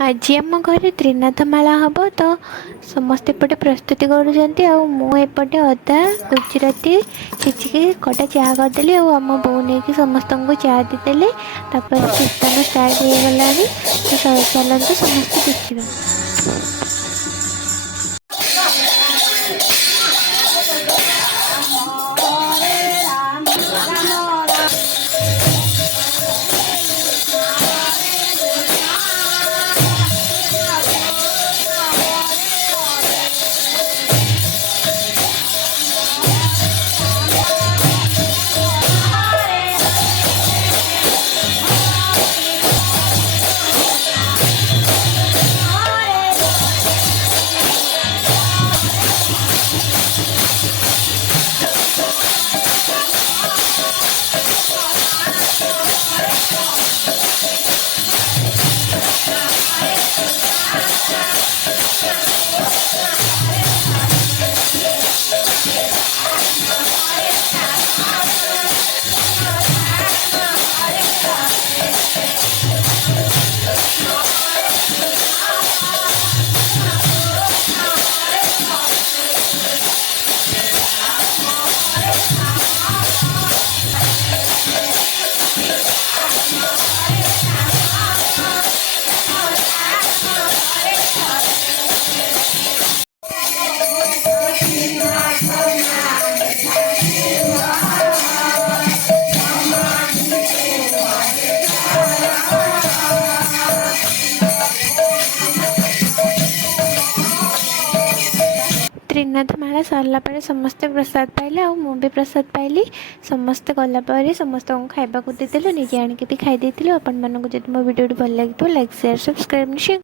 आज आम घर त्रिनाथ माला हम तो समस्ते एपटे प्रस्तुति करपटे अदा गुजराती छेचिकी कटा चाह करदेली आम बो नहीं समस्त को चाह देदेली कीर्तन स्टार्ट हो गला तो चलते समस्त देखा। त्रिनाथ माला सरला समस्ते प्रसाद पाइले भी प्रसाद पाइली समस्ते गलापर समस्त को खाइबा देदेलु निजे आनिक भी खाई आपण मानक जब मो वीडियो भल लगे लाइक शेयर सब्सक्राइब निश्चय।